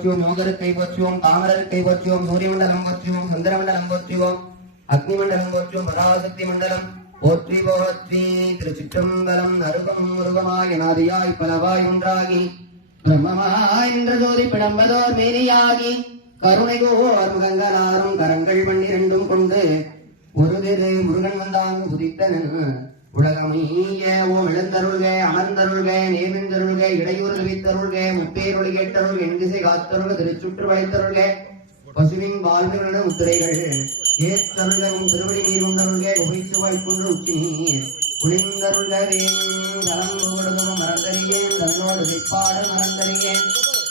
போற்றுவோம் யோகருக்கை போற்றுவோம் காமரருக்கை போற்றுவோம் சூரியமண்டலம் போற்றுவோம் சந்திரமண்டலம் போற்றுவோம் அக்னி மண்டலம் போற்றுவோம் பராசக்தி மண்டலம். போற்றி போற்றி திருச்சிற்றம்பலம் அருகம் முருகமாய் நாதியாய் பலவாய் ஒன்றாகி. பிரம்மமாய் என்ற ஜோதி பிடம்பதோர் மேனியாகி. கருணை கோர் முகங்களாரும் கரங்கள் பன்னிரண்டும் கொண்டு ஒரு திரு முருகன் வந்தான் புதித்தனன். உலகமீய ஓம் எழுந்தருள்க அமர்ந்தருள்க நேர்ந்தருள்க இடையூறு வித்தருள்க முப்பேருள் கேட்டருள் என் திசை காத்தருள் திருச்சுற்று வைத்தருள்க பசுவின் வாழ்வுகள முத்திரைகள் ஏத்தருள்க உன் திருவடி நீர் உண்டருள்க உபைத்து வாய்ப்புன்று உச்சி நீர். குளிந்தருள்க வேணும் மறந்தறியேன் தன்னோடு செய்ப்பாட மறந்தறியேன்.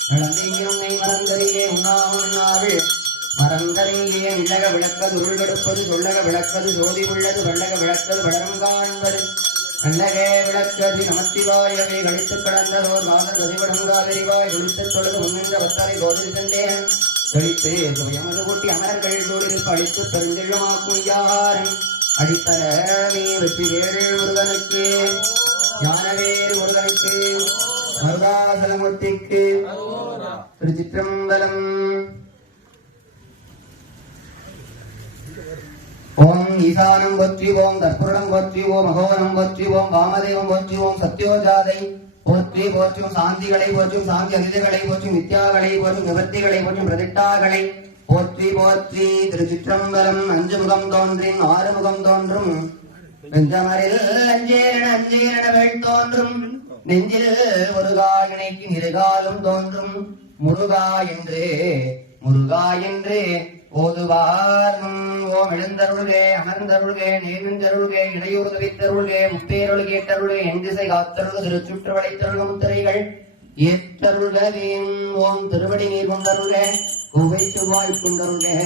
கலந்தீங்க உன்னை மறந்தறியே உண்ணாவுண்ணாவில் மறந்தறியே நிலக விளக்கது உள்கெடுப்பது சொல்லக விளக்கது ஜோதி உள்ளது வள்ளக விளக்கது வளரம் காண்பது. கண்ணகே விளக்கதி நமத்திவாயவை கழித்து கடந்ததோர் மாத கதிவடங்காதறிவாய் குளித்துத் தொழுது முன்னின்ற வத்தாரை கோதில் சென்றேன் கழித்து சுயமது கூட்டி அமரர்கள் தோழில் அழித்து பெருஞ்செழுமாக்கும் அடித்தர நீ வெற்றி வேறு முருகனுக்கு ஞானவேறு முருகனுக்கு மருதாசலமூர்த்திக்கு. திருச்சிற்றம்பலம் ஓம் ஈசானம் போற்றி ஓம் தற்புரணம் போற்றி ஓம் மகோனம் போற்றி ஓம் வாமதேவம் போற்றி ஓம் சத்யோஜாதை போற்றி போற்றும் சாந்திகளை போற்றும் சாந்தி அதிதிகளை போற்றும் வித்யாகளை போற்றும் விபத்திகளை போற்றும் பிரதிட்டாகளை போற்றி போற்றி. திருச்சிற்றம்பலம் அஞ்சு முகம் தோன்றின் ஆறு முகம் தோன்றும். நெஞ்சமரில் அஞ்சேரண அஞ்சேரண வேள் தோன்றும். நெஞ்சில் முருகாயினைக்கு இருகாலும் தோன்றும். முருகா என்று முருகா என்று ஓதுவார்னும் ஓம் எழுந்தருள்கே அமர்ந்தருள்கே நேர்ந்தருள்கே இடையூறு துவைத்தருள்கே முப்பேருள் கேட்டருள்கே என் திசை காத்தருள்க திருச்சுற்று வளைத்தருள் முத்திரைகள். ஏத்தருள்கவேன் ஓம் திருவடி நீர் கொண்டருளே குவை செவ்வாய் கொண்டருளே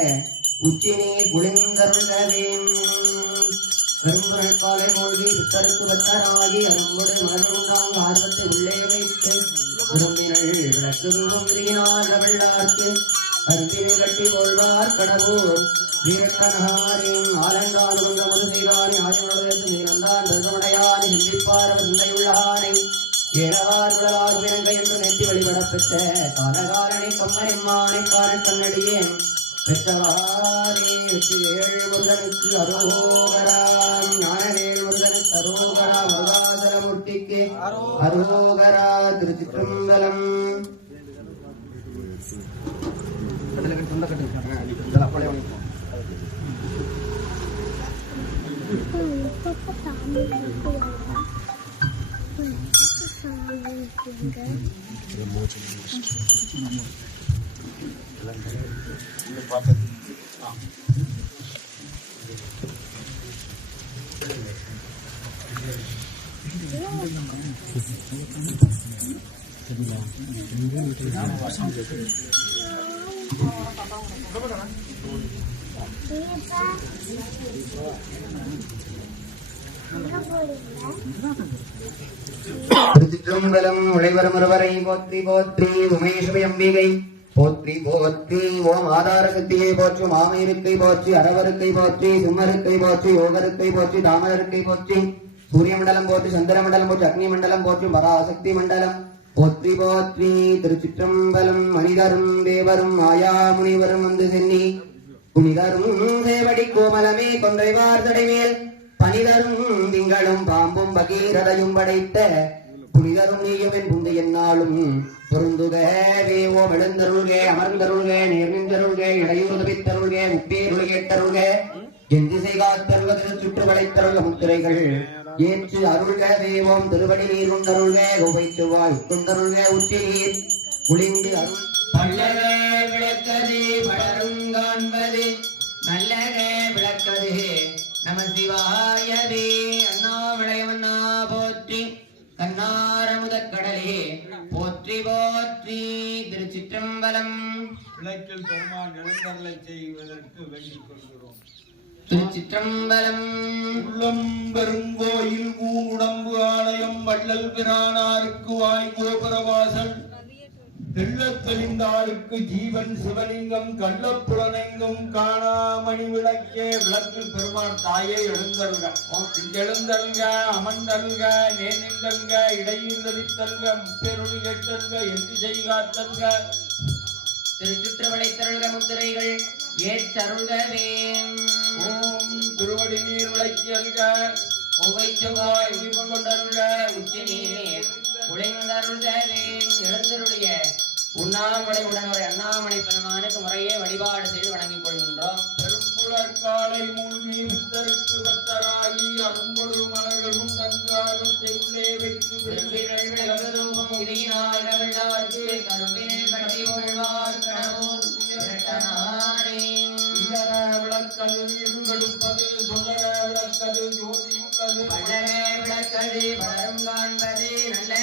உச்சி நீர் குளிர்ந்தருள்கவேன் பெரும்புரள் காலை மூழ்கி சித்தருக்கு பத்தராகி அரும்புடன் மலர்ந்தாங்க ஆர்வத்தை உள்ளே வைத்து விரும்பினள் விளக்கு ரூபம் விரியினார் வெள்ளார்க்கு அருந்தினை கட்டி கொள்வார் கடவுள். வீரக்கனகாரின் ஆலந்தான் குந்தமுது செய்தானி ஆயுளது நீரந்தான் பெருமடையானி சிந்திப்பார் சிந்தையுள்ளானை ஏழவார் விழலார் விரங்கை என்று நெத்தி வழிபடப் பெற்ற காலகாரணி கம்மனிம்மானை காண கண்ணடியேன் பெற்றவாரே ஏழு முருகனுக்கு அரோகராம் ஞானவேல் முருகனுக்கு அரோகரா முருகாசலமூர்த்திக்கு அரோகரா திருச்சிற்றம்பலம். பக்கத்தில் இருக்க சொந்த கட்டு இருக்காங்க இதில் அப்படியே வாங்கிப்போம் சரிங்களா திருச்சிற்றம்பலம் உழைவரும் ஒருவரை போற்றி போற்றி உமேஸ்வரி அம்பிகை. போற்றி போற்றி ஓம் ஆதார சக்தியை போற்றி மாமீருக்கை போற்றி அரவருக்கை போற்றி சிம்மருக்கை போற்றி யோகருக்கை போற்றி தாமரருக்கை போற்றி சூரிய மண்டலம் போற்றி சந்திர மண்டலம் போற்றி அக்னி மண்டலம் போற்றி பராசக்தி மண்டலம். போற்றி போற்றி திருச்சிற்றம்பலம் மனிதரும் தேவரும் மாயா முனிவரும் வந்து சென்னி. புனிதரும் தேவடி கோமலமே கொன்றைவார் தடைமேல். பனிதரும் திங்களும் பாம்பும் பகீரதையும் படைத்த. புனிதரும் நீயும் என் புந்து என்னாலும் பொருந்துக. வேவோம் எழுந்தருள்க அமர்ந்தருள்கே நேர் நின்றருள்க இடையூறுதவித்தருள்க உப்பேருள் கேட்டருள்கே. எந்திசை காத்தருள்க சுற்று வளைத்தருள் முத்திரைகள். ஏற்று அருள்க தேவோம் திருவடி நீர் உண்டருள்க கோவைத்துவாய் கொண்டருள்க உச்சி நீர். குளிந்து அருள் பல்லவே விளக்கது படரும் காண்பது. நல்லதே விளக்கது. நம சிவாயவே அண்ணாமலையவண்ணா போற்றி. கண்ணாரமுதக் கடலே போற்றி போற்றி திருச்சிற்றம்பலம். விளக்கில் பெருமான் எழுந்தருளை செய்வதற்கு வேண்டிக் கொள்கிறோம். திருச்சிற்றம்பலம். உள்ளம் பெருங்கோயில் ஊனுடம்பு ஆலயம் வள்ளல் பிரானாருக்கு வாய் கோபுரவாசல். தெள்ளத் தெளிந்தாருக்கு ஜீவன் சிவலிங்கம் கள்ளப்புலனெங்கும் காணாமணி விளக்கே விளக்கில் பெருமான் தாயே எழுந்தருக. எழுந்தருக அமர்ந்தருக நேனிந்தல்க இடையிறுதலித்தல்க முப்பெருளி கேட்டல்க எந்தி செய்காத்தல்க திருச்சிற்றவளைத்தருள்க முத்திரைகள் ஏற்றருள்கவே. திருவடி நீர் விளக்கியல்க ஒவைத்துவாய் உயிர் கொண்டருள்க உச்சி நீர் உழைந்தருள்கவே எழுந்தருளிய உண்ணாமலை உடனுரை அண்ணாமலை பெருமானுக்கு முறையே வழிபாடு செய்து வணங்கிக் கொள்கின்றோம் பெரும்புலற்காலை மூழ்கி புத்தருக்கு பத்தராகி அரும்பொடு மலர்கள் உண்டங்காரத்தை உள்ளே வைத்து உதியினால் கவிழ்ந்தார்க்கு கரும்பினில் கட்டி இரட்டனாரே. இல்லற விளக்கது இருகடுப்பது சொல்லற விளக்கது ஜோதி உள்ளது. பழமே விளக்கது பழம் காண்பது நல்ல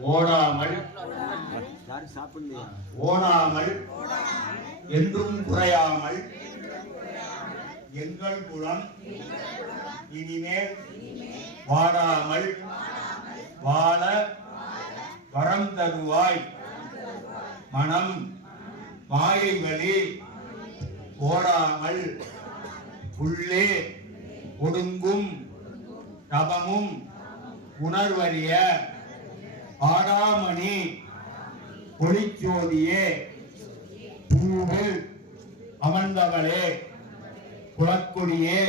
ஓடாமல் ஓடாமல் என்றும் குறையாமல் எங்கள் குலம் இனிமேல் வாடாமல் வாழ வரம் தருவாய். மனம் மாயை வழி ஓடாமல் உள்ளே ஒடுங்கும் தபமும் உணர்வறிய ஆடாமணி ஒளிச்சோதியே பூவில் அமர்ந்தவளே குலக்கொடியே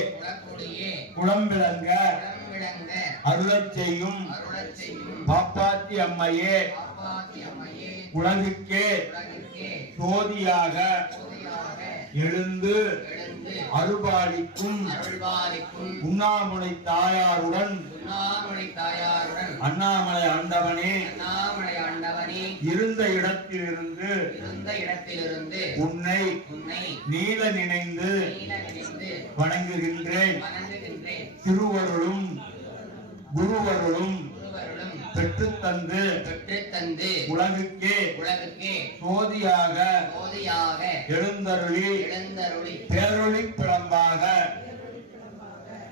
குளம்பிளங்க அருளச் செய்யும் பாப்பாத்தி அம்மையே உலகுக்கே சோதியாக எழுந்து அருள்பாலிக்கும் உண்ணாமுலை தாயாருடன் உண்ணாமொழி தாயாருடன் அண்ணாமலை ஆண்டவனே அண்ணாமலை ஆண்டவனே இருந்த இடத்திலிருந்து இருந்த இடத்திலிருந்து உன்னை உன்னை நீல நினைந்து வணங்குகின்றேன். திருவருளும் குருவருளும் பெற்றுத்தந்து பெற்றுத் தந்து உலகுக்கே உலகுக்கே சோதியாக போதியாக எழுந்தருளி எழுந்தருளி பேரொளி பிளம்பாக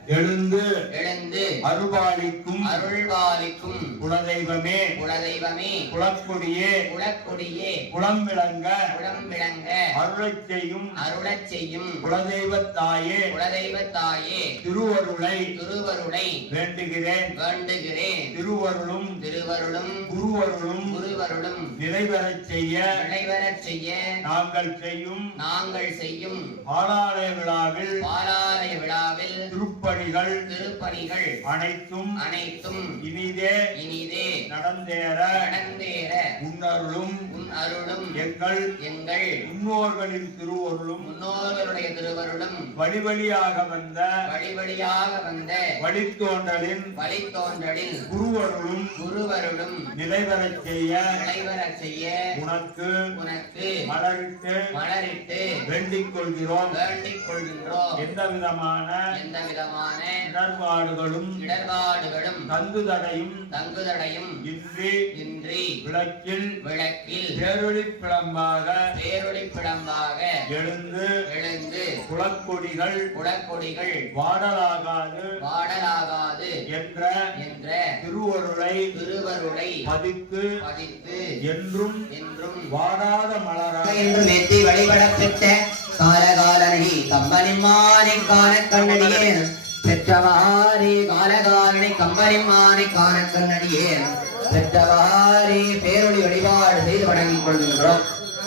எழுந்து எழுந்து அருள்பாலிக்கும் அருள்பாலிக்கும் குலதெய்வமே. குலதெய்வமே. குலக்கொடியே. குலக்கொடியே. குலம் விளங்க குலம் விளங்க அருளைச் செய்யும் அருளச் செய்யும் குலதெய்வத்தாயே. குலதெய்வத்தாயே. திருவருளை திருவருளை வேண்டுகிறேன். வேண்டுகிறேன். திருவருளும் திருவருளும் குருவருளும் குருவருளும் நிறைவேறச் செய்ய நடைபெறச் செய்ய நாங்கள் செய்யும் நாங்கள் செய்யும் பாலாலய விழாவில் பாலாலய விழாவில் திருப்பணிகள் திருப்பணிகள் அனைத்தும் அனைத்தும் இனிதே இனிதே நடந்தேற நடந்தேற உன்னருளும் உன் அருளும் எங்கள் எங்கள் முன்னோர்களின் திருவருளும் முன்னோர்களுடைய திருவருளும் வழி வழியாக வந்த வழி வழியாக வந்த வழித்தோன்றலின் வழித்தோன்றலில் குருவருளும் குருவருளும் நிறைவேறச் செய்ய நடைபெறச் செய்ய உனக்கு உனக்கு மலரிட்டு மலரிட்டு வேண்டிக் கொள்கிறோம் வேண்டிக் கொள்கின்றோம் எந்த விதமான எந்த விதமான இடர்பாடுகளும் இடர்பாடுகளும் தங்கு தடையும் தங்குதடையும் இன்றி இன்றி விளக்கில் விளக்கில் பேரொளி பிடம்பாக எழுந்து எழுந்து குலக்கொடிகள் குலக்கொடிகள் வாடலாகாது பாடலாகாது என்ற என்ற திருவருளை திருவருளை பதித்து பதித்து என்றும் என்றும் வாடாத மலராக என்று மெத்தி வழிபடப் பெற்ற காலகாலனி கம்பனிமானை காண கண்ணடியே பெற்றவாறே காலகாலனை கம்பனிமானை காண கண்ணடியே பெற்றவாறே பேரொழி வழிபாடு செய்து வணங்கிக் கொள்கின்றோம்.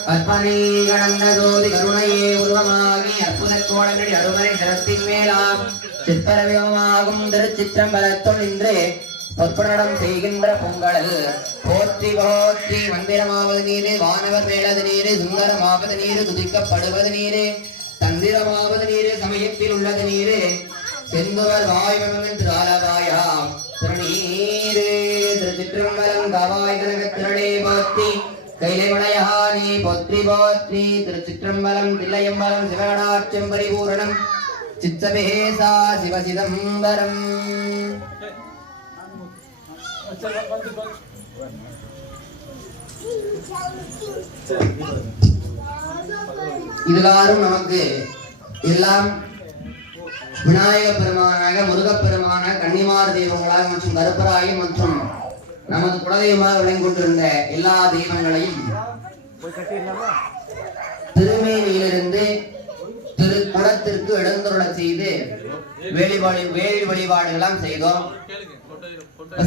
கற்பனை கடந்த ஜோதி கருணையே உருவமாகி அற்புத கோடங்கடி அருமனை நிறத்தின் மேலாம். சிற்பரவியமாகும் திருச்சிற்றம்பலத்துள் இன்று பொற்புணடம் செய்கின்ற பொங்கல் போற்றி போற்றி மந்திரமாவது நீரு வானவர் மேலது நீரு சுந்தரமாவது நீரு துதிக்கப்படுவது நீரு தந்திரமாவது நீரு சமயத்தில் உள்ளது நீரு. செந்துவர் வாய்வமங்கன் திராலவாயாம் திருநீரே. திருச்சிற்றம்பலம் கவாய் கனக திரளே போத்தி கைலை மலையானே போற்றி போற்றி. திருச்சிற்றம்பலம் தில்லையம்பலம் சிவகடாட்சம் பரிபூரணம் சித்தபேசா சிவசிதம்பரம். இதுலாரும் நமக்கு எல்லாம் விநாயக பெருமானாக முருகப் பெருமானாக கன்னிமார் தெய்வங்களாக மற்றும் கருப்பராயி மற்றும் நமது குலதெய்வமாக விளங்கிக் கொண்டிருந்த எல்லா தெய்வங்களையும் திருமேனியிலிருந்து திரு குளத்திற்கு எழுந்துருளச் செய்து வேலிவழி வேலி வழிபாடுகளாம் செய்தோம்.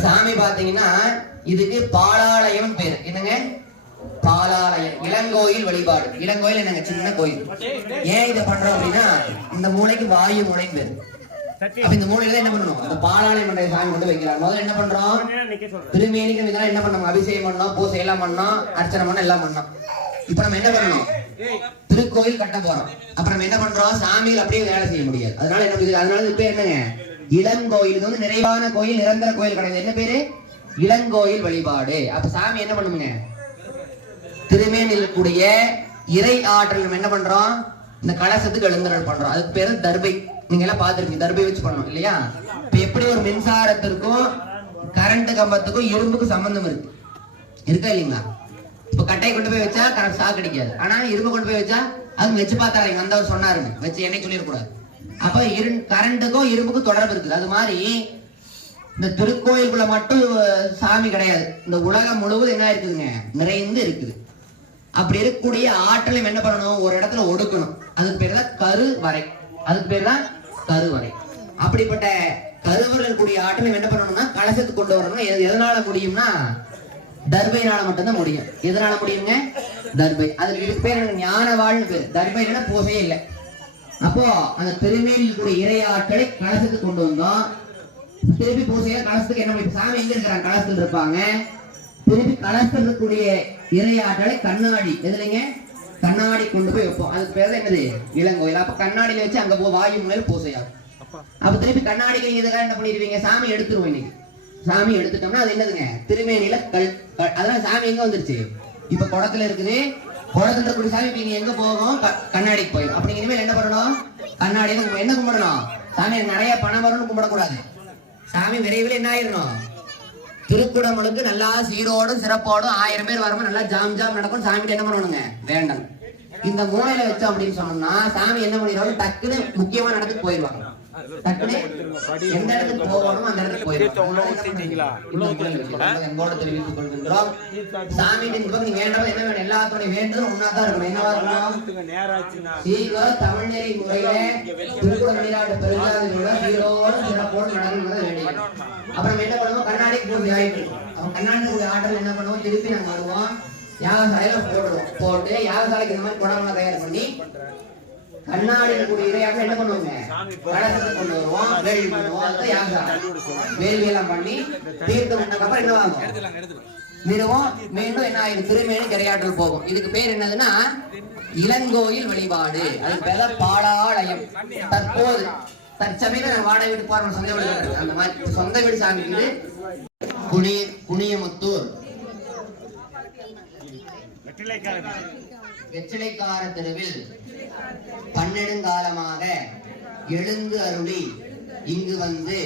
சாமி பாத்தீங்கன்னா இதுக்கு பாலாலயம் பேர். என்னங்க? பாலாலயம். இளங்கோயில் வழிபாடு. இளங்கோயில் என்னங்க? சின்ன கோயில். ஏன் இதை பண்றோம் அப்படின்னா இந்த மூளைக்கு வாயு மூளை பேர். அப்ப இந்த மூலையில என்ன பண்ணணும்? அந்த பாலாலயம் பண்ற சாமி கொண்டு வைக்கலாம் முதல்ல என்ன பண்றோம்? திருமேனிக்கு இதெல்லாம் என்ன பண்ணோம் அபிஷேகம் பண்ணோம் பூசை எல்லாம் பண்ணோம் அர்ச்சனை பண்ணோம் எல்லாம் பண்ணோம் இப்ப நம்ம என்ன பண்ணணும்? திருக்கோயில் கட்ட போறோம். அப்ப நம்ம என்ன பண்றோம்? சாமியில் அப்படியே வேலை செய்ய முடியாது. அதனால என்ன அதனால இது பேர் என்னங்க? இளங்கோயில். இது வந்து நிறைவான கோயில் நிரந்தர கோயில் கிடையாது. என்ன பேரு? இளங்கோயில் வழிபாடு. அப்ப சாமி என்ன பண்ணுங்க திருமேனில் இருக்கக்கூடிய இறை ஆற்றல் நம்ம என்ன பண்றோம்? இந்த கலசத்துக்கு எழுந்தருள் பண்றோம். அதுக்கு பேரு தர்பை. நீங்க எல்லாம் பார்த்திருப்பீங்க தர்பை வச்சு பண்ணணும் இல்லையா? இப்ப எப்படி ஒரு மின்சாரத்திற்கும் கரண்ட் கம்பத்துக்கும் இரும்புக்கும் சம்பந்தம் இருக்கு? இருக்கா இல்லைங்களா? இப்ப கட்டையை கொண்டு போய் வச்சா கரண்ட் ஷாக் அடிக்காது. ஆனா இரும்பு கொண்டு போய் வச்சா அது வச்சு பார்த்தாரு வந்தவர் சொன்னாருங்க. வச்சு என்னை சொல்லிடக்கூடாது. அப்ப இரு கரண்ட்டுக்கும் இரும்புக்கும் தொடர்பு இருக்குது. அது மாதிரி இந்த திருக்கோயிலுக்குள்ள மட்டும் சாமி கிடையாது. இந்த உலகம் முழுவதும் என்ன இருக்குதுங்க? நிறைந்து இருக்குது. அப்படி இருக்கக்கூடிய ஆற்றலையும் என்ன பண்ணணும்? ஒரு இடத்துல ஒடுக்கணும். அதுக்கு பேர் தான் கரு வரை அதுக்கு பேர் தான் கருவறை. அப்படிப்பட்ட கருவறையில் இருக்கக்கூடிய ஆற்றலை என்ன பண்ணணும்னா கலசத்துக்கு கொண்டு வரணும். எது- எதனால முடியும்னா தர்பைனால மட்டும்தான் முடியும். எதனால முடியுங்க? தர்பை. அதுக்கு இதுக்கு பேர் என்ன? ஞான வாழ்னு பேர் தர்பைனா போகவே இல்லை. அப்போ அந்த திருமேனில் கூடிய இறை ஆற்றலை கலசத்துக்கு கொண்டு வந்தோம். திருப்பி பூசையில கலசத்துக்கு என்ன பண்ணி சாமி எங்க இருக்கிறாங்க கலசத்தில் இருப்பாங்க. திருப்பி கலசத்தில் இருக்கக்கூடிய இறை ஆற்றலை கண்ணாடி. எதுலைங்க? கண்ணாடி கொண்டு போய் வைப்போம். அதுக்கு பேர் என்னது? இளங்கோயில் அப்ப கண்ணாடியில வச்சு அங்க போ வாயு முனையில் பூசையாகும் அப்ப. திருப்பி கண்ணாடிக்கு இதுக்காக என்ன பண்ணிடுவீங்க? சாமி எடுத்துருவோம் இன்னைக்கு. சாமி எடுத்துட்டோம்னா அது என்னதுங்க? திருமேனியில கல் அதனால சாமி எங்க வந்துருச்சு? இப்ப குடத்துல இருக்குது. குடத்துல இருக்கக்கூடிய சாமி இப்ப இங்க எங்க போகும் கண்ணாடிக்கு போயிடும். அப்படி இனிமேல் என்ன பண்ணணும்? கண்ணாடி என்ன கும்பிடணும்? சாமி நிறைய பணம் வரும்னு கும்பிடக்கூடாது. சாமி விரைவில் என்ன ஆயிடணும்? திருக்குடமுழுக்கு நல்லா சீரோடும் சிறப்போடும் ஆயிரம் பேர் வரும்போது நல்லா ஜாம் ஜாம் நடக்கும். சாமிகிட்ட என்ன பண்ணணுங்க? வேண்டாம் இந்த மூலையில வச்சோம் அப்படின்னு சொன்னோம்னா சாமி என்ன பண்ணிடுவாங்க டக்குன்னு முக்கியமான இடத்துக்கு போயிடுவாங்க டக்குன்னு எந்த இடத்துக்கு போகணும் அந்த இடத்துக்கு போயிடுவாங்க. எங்கோட தெரிவித்துக் கொள்கின்றோம். சாமி நீங்க வேண்டாம் என்ன வேணும்? எல்லாத்தோட வேண்டுதலும் ஒன்னாதான் இருக்கணும். என்னவா இருக்கணும்? சீக தமிழ்நெறி முறையில திருக்குற சீரோடு சிறப்போடு வேண்டியது அப்புறம் என்ன பண்ணுவோம்? கண்ணாடி பூஜை ஆயிட்டு. அப்ப கண்ணாடி ஆற்றல் என்ன பண்ணுவோம்? திருப்பி நாங்க வருவோம். யாகசாலையில போடுறோம்? போட்டு யாகசாலைக்கு இந்த மாதிரி குடம்லாம் தயார் பண்ணி கண்ணாடியில் கூடிய இறையாக என்ன பண்ணுவோங்க? கலசத்தை கொண்டு வருவோம். வேள்வி பண்ணுவோம். அதுதான் யாகசாலை வேள்வி எல்லாம் பண்ணி தீர்த்தம் பண்ணக்கப்புறம் என்ன வாங்குவோம்? மிருகம் மீண்டும் என்ன ஆயிடும்? திருமேனி கரையாற்றல் போகும். இதுக்கு பேர் என்னதுன்னா இளங்கோயில் வழிபாடு. அது பேர் பாலாலயம் தற்போது தற்சமயம் நான் வாடகை வீட்டு போறோம் சொந்த வீடு அந்த மாதிரி சொந்த வீடு சாமி வீடு குனி குனியமுத்தூர். வெற்றிலைக்கார தெருவில் பன்னெடுங்காலமாக எழுந்து அருளி இங்கு வந்து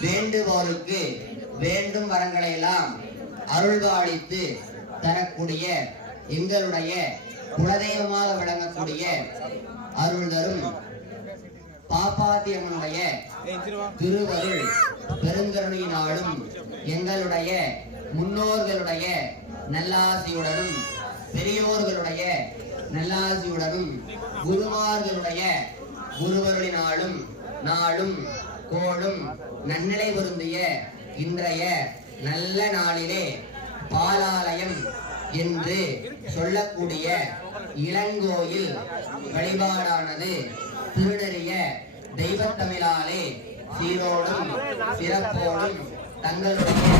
வேண்டுவோருக்கு வேண்டும் வரங்களை எல்லாம் அருள்பாலித்து தரக்கூடிய எங்களுடைய குலதெய்வமாக விளங்கக்கூடிய அருள் தரும் பாப்பாத்தியம்மனுடைய திருவருள் பெருங்கருணையினாலும் எங்களுடைய முன்னோர்களுடைய நல்லாசியுடனும் பெரியோர்களுடைய நல்லாசியுடனும் குருமார்களுடைய குருவர்களினாலும் நாளும் கோளும் நன்னிலை பொருந்திய இன்றைய நல்ல நாளிலே பாலாலயம் என்று சொல்லக்கூடிய இளங்கோயில் வழிபாடானது திருநெறிய தெய்வத்தமிழாலே சீரோடும் சிறப்போடும் தங்களுடைய